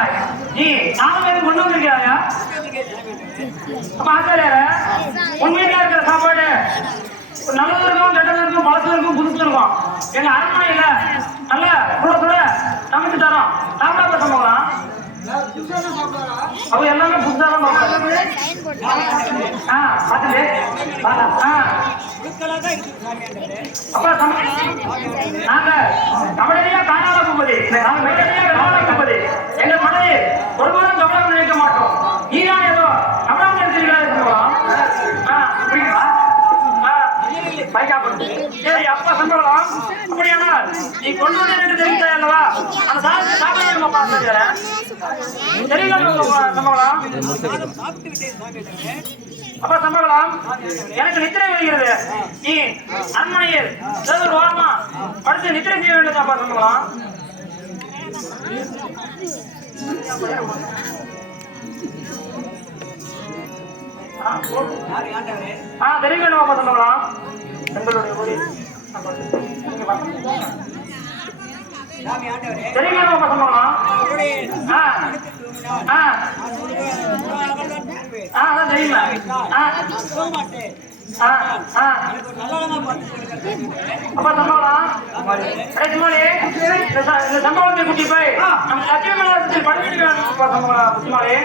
இருக்கிறாய். நீ நானும் எதுவும் கொண்டு வந்திருக்கிறாயா? அப்ப ஆச்சாரியார உன் வீட்டுல இருக்கிற சாப்பாடு நல்லது இருக்கும், கெட்டது இருக்கும், பழசு இருக்கும், புதுசு இருக்கும். எங்க அரண்மனையில நல்ல கூட கூட சமைச்சு தரோம். சாப்பிடாம சம்பவம் அவ எல்லாமே புதுசா தான் பார்ப்பாங்க. அப்ப நாங்க தமிழரையா காணாத போகுது, நாங்க மெட்டரையா கவனம் போகுது. எங்க மனதை ஒருபோதும் கவனம் நினைக்க மாட்டோம். நீதான் ஏதோ கவனம் நினைச்சிருக்காரு சொல்லுவோம். சரி அப்பா சம்பளம் அப்படியானால் நீ கொண்டு வந்து தெரிவித்தாய் அல்லவா? அந்த சாப்பிட நம்ம பார்த்துக்கிறேன். சம்பளம் அப்ப சம்பளம் எனக்கு நித்திரை வருகிறது. நீ அரண்மனையில் ஒரு வாரமா படுத்து நித்திரை செய்ய வேண்டும். அப்பா சம்பளம் தெரிவிக்கணும். அப்பா சம்பளம் எங்களுடைய ஊரில் தெரிவிக்கணும். அப்பா சம்பளம் அதான் தெரியுமா? அப்பா சம்பளம் இந்த சம்பளத்தை கூட்டி போய் நம்ம லட்சுமி மேலத்தில் படிச்சுட்டு வேணும். அப்பா சம்பளம் புத்திமாலே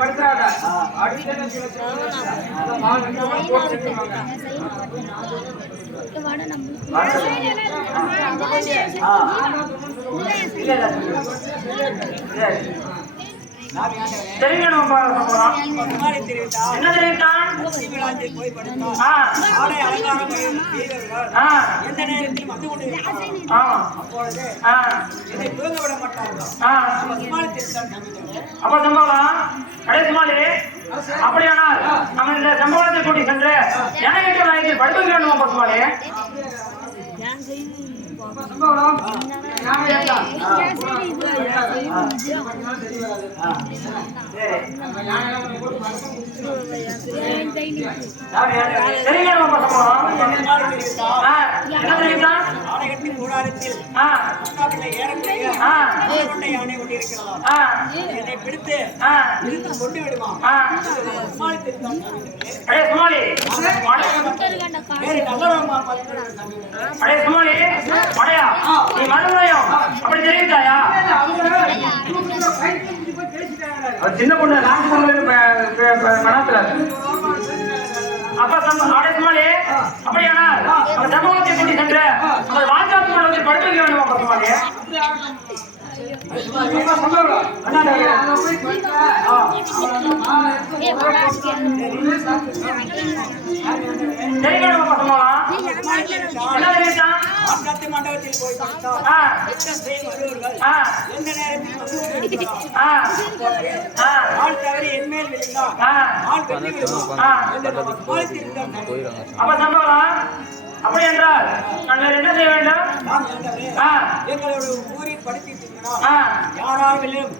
படுத்துறாங்க. தெரிவிக்கணும். என்ன தெரிவித்தான்? எந்த நேரத்தில் வந்து கொண்டு அப்ப சம்பளம் கடைசிமாலே அப்படியானால் நம்ம இந்த சம்பளத்தை கூட்டி சென்று எனக்கு படிப்பு வேணும். அப்ப சுமாலே பிடித்து கொண்டு விடுமா? நீ மறுபடியும் அப்படி தெரிவித்தாயா? சின்ன பொண்ணு மனத்துல அப்ப சுமாலே அப்படியானால் சமூகத்தை கூட்டி சென்று வாஞ்சாத்து மண்டலத்தை படிக்க வேண்டும். அப்ப சுமாலே மண்டபத்தில் போய் எந்த நேரத்தில் ஆள் தவறி என் மேல் விழுந்தார். அப்ப சம்பளம் அப்படி என்றால் நாங்கள் என்ன செய்ய வேண்டும்? எங்களோட ஊரில் படித்துட்டு யாராவிலும்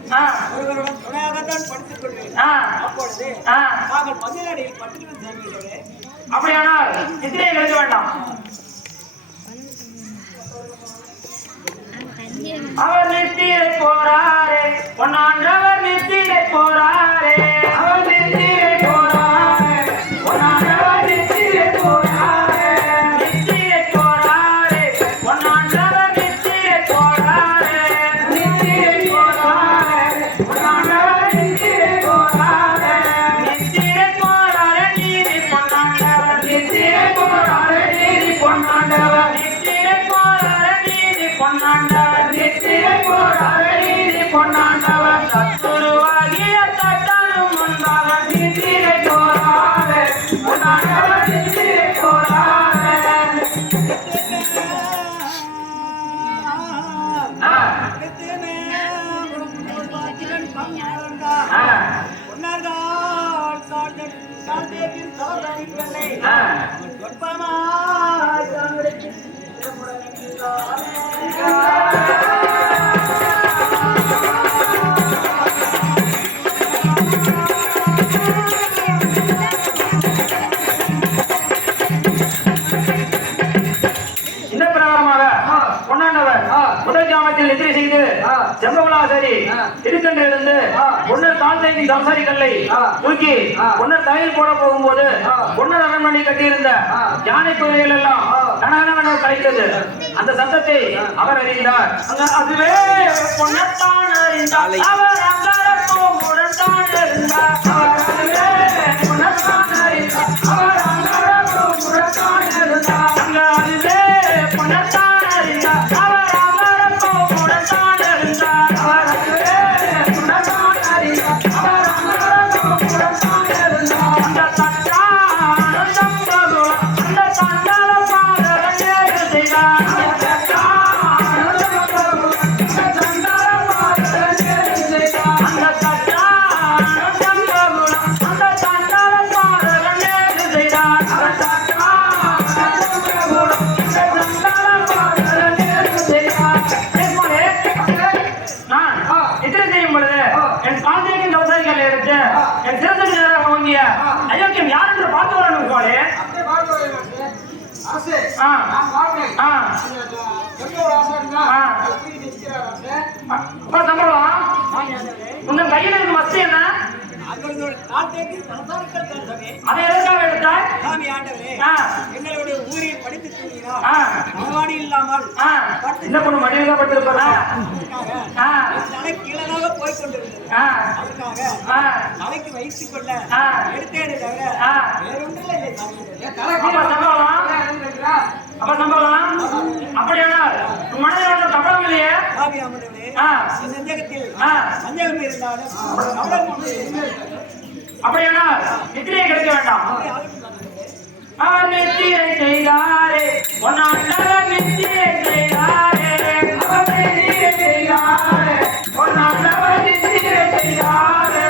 ஒருவருடன் துணையாகத்தான் படித்துக் கொள்வேன். அப்பொழுது நாங்கள் மதுரையில் பட்டியல் சேர்க்கிறேன். அப்படியானால் நித்திரையை கழிக்க வேண்டாம். அவர் நித்திரை போறாரே, பொன்னாண்டவர் நித்திரை போறாரே, அவர் நித்திரை போறாரே, பொன்னாண்டவர் நித்திரை போறாரே, நித்திரை போறாரே, பொன்னாண்டவர் நித்திரை போறாரே, நித்திரை போறாரே, பொன்னாண்டவர் நித்திரை போறாரே, நித்திரை போறாரே, நீதி பொன்னாண்டவர் நித்திரை போறாரே, நீதி பொன்னாண்டவர் நித்திரை போறாரே, நீதி பொன்னாண்டவர் நித்திரை போறாரே, நீதி பொன்னாண்டவர் சத்துருவாகிய தட்டானும் முன்பாக நித்திரை போறாரே, பொன்னாண்டவர் நித்திரை போறாரே. இந்த பிரகாரமாக பொன்னாண்டவர் முதல் ஜாமத்தில் நிதிரை செய்து செம்பவளாசரி திருக்கன்று இருந்து பொன்னர் கால் தேங்கி சம்சாரி கல்லை தூக்கி பொன்னர் தலையில் போட போகும்போது பொன்னர் அரண்மனை கட்டியிருந்த யானை குதிரைகள் எல்லாம் கனகன கலைத்தது. அந்த சத்தத்தை அவர் அறிந்தார். அதுவே பொன்னத்தான் அறிந்தார். அவர் அங்காரப்போ முரத்தான் இருந்தார். அதுவே பொன்னத்தான் அறிந்தார். அவர் அங்காரப்போ முரத்தான் இருந்தார். அதுவே பொன்னத்தான் அறிந்தார். அவர் அங்காரப்போ முரத்தான் இருந்தார். அதுவே பொன்னத்தான் அறிந்தார். அவர் அங்காரப்போ முரத்தான் இருந்தார். அந்த தட்டான சம்பவம் அந்த தண்டால பாதல நேரு செய்தார். அயோக்கியம் யார் என்று பார்த்து வரணும் போலே. உங்க கையில் இருக்கும் வஸ்து என்ன? அதை எதற்காக எடுத்தாய்? எங்களுடைய ஊரில் படித்து தூங்கினார் இல்லாமல் என்ன பண்ண மடியில பட்டிருப்பா கீழதாக போய்கொண்டிருந்தது. அதுக்காக தலைக்கு வைத்துக் கொள்ள எடுத்தேன் தவிர வேறொன்றில் இல்லை. அப்ப சம்பளம் அப்படியானால் மனிதனோட சம்பளம் இல்லையே. சந்தேகத்தில் சந்தேகம் இருந்தாலும் அப்படியானால் நித்திரையை கிடைக்க வேண்டாம். அவர் நித்திரை செய்தாரே பொன்னாண்டவர் நித்திரை செய்தாரே. அவர் நித்திரை செய்தாரே பொன்னாண்டவர் நித்திரை செய்தாரே.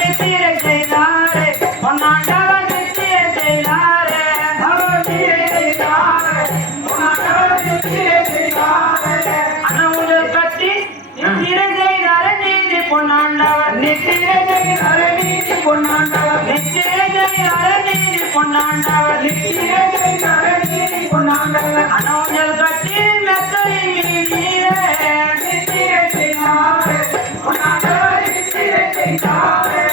நித்திரை செய்தாரே பொன்னாண்டவர் நித்திரை செய்தாரே. அவர் நித்திரை செய்தாரே பொன்னாண்டவர் நித்திரை செய்தாரே. அனவுடு கட்டி நித்திரை செய்தாரே நீதி பொன்னாண்டவர். நித்திரை செய்தாரே நீதி பொன்னாண்டவர். நித்திரை செய்தாரே நீதி பொன்னாண்டவர். நித்திரை செய்தாரே நீதி பொன்னாண்டவர். அனவுடு கட்டி மெத்தரி நீதியே. நித்திரை செய்தாரே பொன்னாண்டவர். நித்திரை செய்தாரே.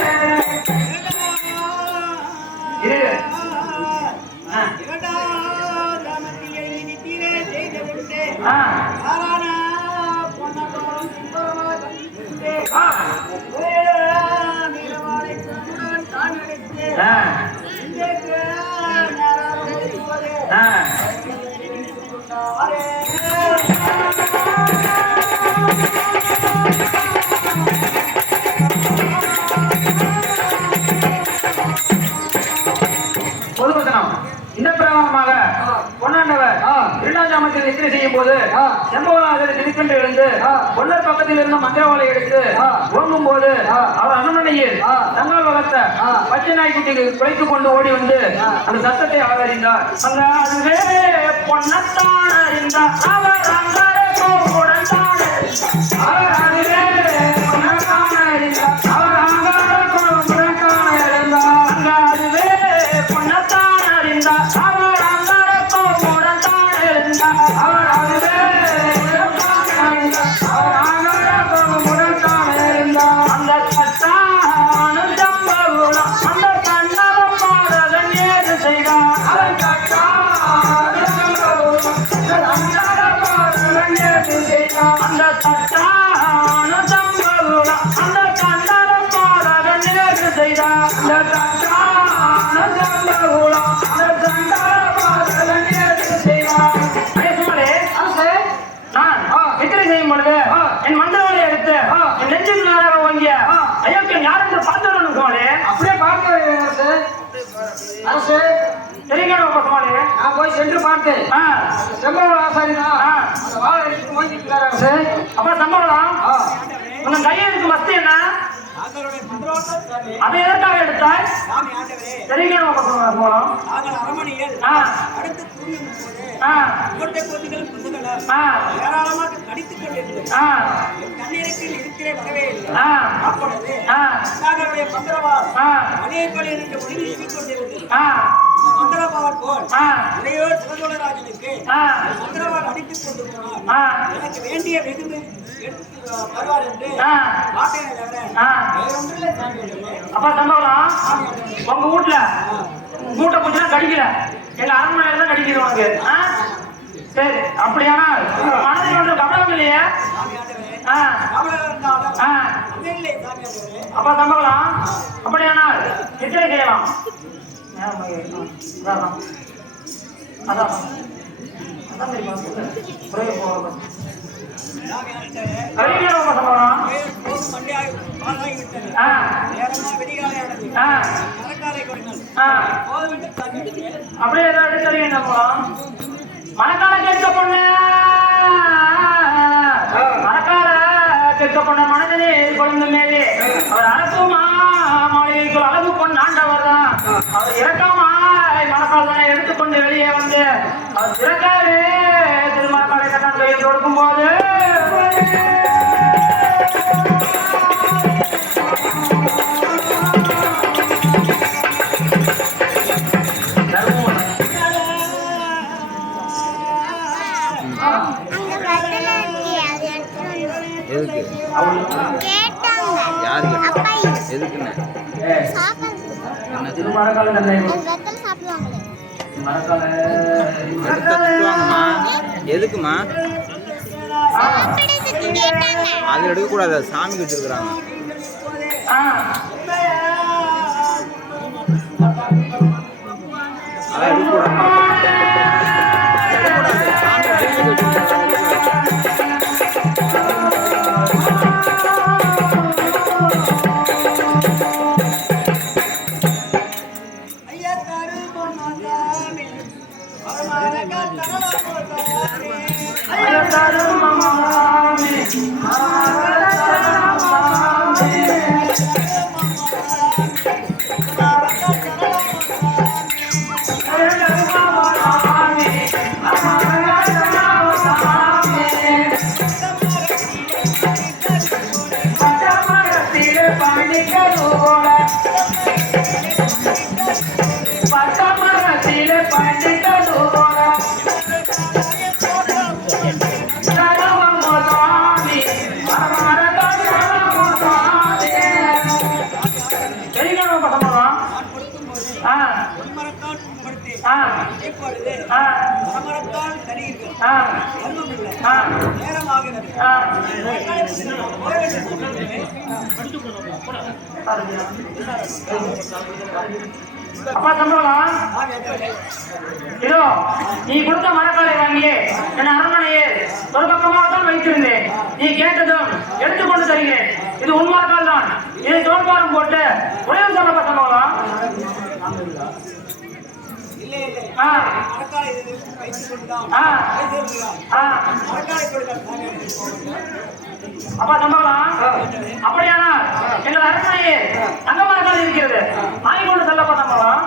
இந்த பிரகாரமாக பொன்னாண்டவர் இரண்டாம் ஜாமத்தில் நித்திரை செய்யும் போது செம்பவளாசரி திருக்கன்று எழுந்து பொன்னர் பக்கத்தில் இருந்த மந்திரவாளை எடுத்து ஓங்கும் போது அவர் அரண்மனையில் தங்கால் வளர்த்த பச்சை நாய்க்குட்டியை குறைத்துக் கொண்டு ஓடி வந்து அந்த சத்தத்தை அவர் அறிந்தார். அதுவே பொன்னத்தான் அறிந்தார். அவர் அங்காரப்போ முரத்தான் இருந்தார். அவர் அதுவே பொன்னத்தான் அறிந்தார். அவர் அங்காரப்போ முரத்தான் இருந்தார். அதுவே பொன்னத்தான் அறிந்தார். அவர் அங்காரப்போ முரத்தான் இருந்தார். அவர் அதுவே பொன்னத்தான் அறிந்தார். அவர் அங்காரப்போ முரத்தான் இருந்தார். அந்த தட்டான சம்பவம் அந்த தண்டால பாதல நேரு செய்தார். அந்த தட்டான சம்பவம் அந்த தண்டால பாதல நேரு செய்தார். அந்த தட்டான சம்பவம் அந்த தண்டால பாதல நேரு செய்தார். அந்த தட்டான சம்பவம் அந்த தண்டால பாதல நேரு செய்தார். நான் நித்திரை செய்யும் பொழுது என் மந்திரவாளை எடுத்து என் நெஞ்சில் நேராக வாங்கிய அயோக்கியம் யார் என்று பார்த்து வரணும் சோழே. அப்படியே பார்க்க அரசு தெரியுங்க சோழே. நான் போய் சென்று பார்த்தேன். செம்பவள ஆசாரினா அந்த வாழை எடுத்து வாங்கிக்கிறார் அரசு. அப்ப சம்பளம் உங்க கையில் இருக்கும் வஸ்து என்ன? அதை எதற்காக எடுத்தாய்? தெரியுங்க மூலம் அரமணியில் அடுத்து தூங்கும் போது கோட்டைகள் புதுகளும் ஏராளமாக கடித்துக் கொண்டிருந்தது. தண்ணீரத்தில் இருக்கிற வரவே இல்லை. அப்பொழுது நாங்களுடைய மந்திரவாள் அதேபடி எனக்கு ஒளி வீசிக் கொண்டிருந்தது. மந்திரவாள் போல் இளையோர் சிவசோழராஜனுக்கு மந்திரவாள் அடித்துக் கொண்டு போனார். எனக்கு வேண்டிய வெகுமை எடுத்து வருவார் என்று வார்த்தையை தவிர வேற ஒன்றும் சாமி. அப்பா சம்பவம் உங்க வீட்டுல மூட்டை பூச்சினா கடிக்கல, எங்க அரண்மனையில தான் கடிக்குது உனக்கு. சரி, அப்படியானா மனதில் ஒன்று கவனம் இல்லையே. அப்பா சம்பவம் அப்படியானால் எத்தனை செய்யலாம்? அதான் அப்படியே ஏதாவது தெரியும். மணக்கால கேட்க பொண்ணு, மணக்கால கேட்க பொண்ண மனதிலே கொழுந்து மேலே அவர் அரசுமா மாளிகைக்குள் அழகு பொண்ணாண்டவர் தான். அவர் இறக்கமாய் மணக்கால் தானே எடுத்துக்கொண்டு வெளியே வந்து அவர் சிறக்காவே திருமணக்காலை கட்டான் கையில் கொடுக்கும் போது எதுக்குமா அது எடுக்க கூடாது, சாமி கிட்ட இருக்கிறாங்க. அதான் எடுக்க கூடாது. அப்பா சம்பளம் இதோ நீ கொடுத்த மரக்காலை வாங்கியே என் அரண்மனையே ஒரு பக்கமாக தான் வைத்திருந்தேன். நீ கேட்டதும் எடுத்துக்கொண்டு தருகிறேன். இது உன் மரக்கால் தான். இதை தோல்பாரம் போட்டு உடனே சொல்லப்பா சம்பளம். அப்பா சம்பளம் அப்படியானா எங்கள் அரண்மனையே தங்க மரக்கால் இருக்கிறது, வாங்கி கொண்டு செல்லப்பா சம்பளம்.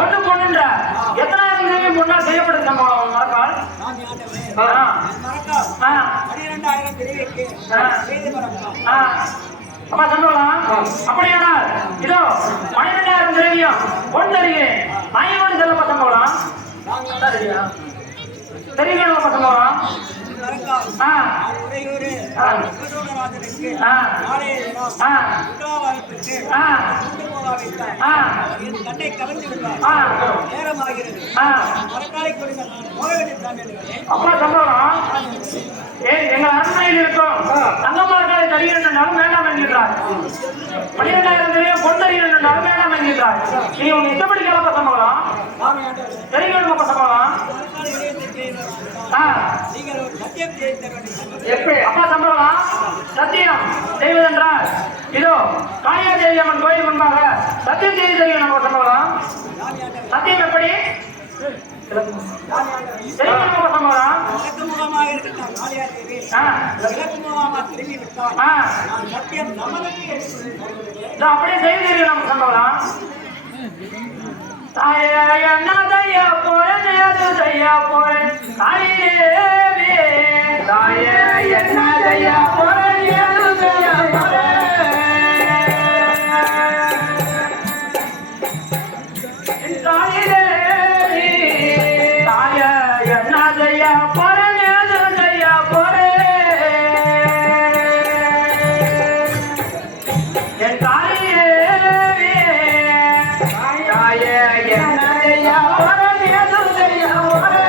ஒன்று பொண்ணுன்ற எத்தனாயிரம் முன்னால் செய்யப்படும் சம்பளம் மரக்கால்? 12,000 அப்பா சம்பளம் அப்படியானால் இதோ 12,000 திரவியம் பொன் தருகிறேன், வாங்கி கொண்டு செல்லப்பா சம்பளம். தெரியும் சம்பளம். அப்பா சம்பளம் எங்க அரண்மனையில் இருக்கும் தங்கமரக்காலை தருகிறேன் என்றாலும் வேண்டாம் என்கிறார். 12,000 பொன்னறியல் என்றாலும் வேண்டாம் என்கிறார். நீ உங்க இஷ்டப்படி கேளப்பா சம்பளம். தெரியும் சம்பளம். அப்பா சம்பளம் சத்தியம் செய்வதென்றால் இதோ காளியாதேவி அம்மன் கோயில் முன்பாக சத்தியம் செய்து தெரியும் நம்ம சம்பளம். சத்தியம் எப்படி அப்படியே செய்து தெரியும் நம்ம சம்பளம். என்ன செய்ய போறேன் செய்ய போறேன் காளிதேவி தாயே என்ன செய்ய போறேன் ஏது செய்ய போறேன் தாயே தாயே என்ன செய்ய போறேன் ஏது செய்ய போறேன் என் தாயே தாயே என்ன செய்ய போறேன் ஏது செய்ய போறேன்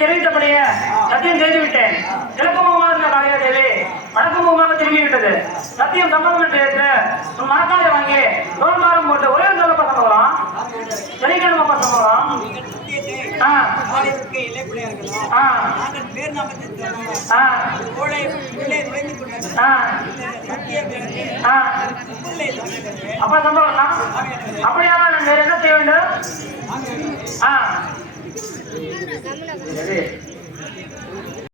தெரிவித்தபடியே சத்தியம் செய்து விட்டேன். கிழக்கு முகமாக இருந்த காலையில தேவி வடக்கு முகமாக திரும்பி விட்டது. சத்தியம் சம்பவம் என்று மரக்காலை வாங்கி தோல்மாரம் போட்டு ஒரே தோல் பசங்க போகலாம், சனிக்கிழமை பசங்க போகலாம். அப்ப சம்பவம் அப்படியானால் வேற என்ன செய்ய வேண்டும்?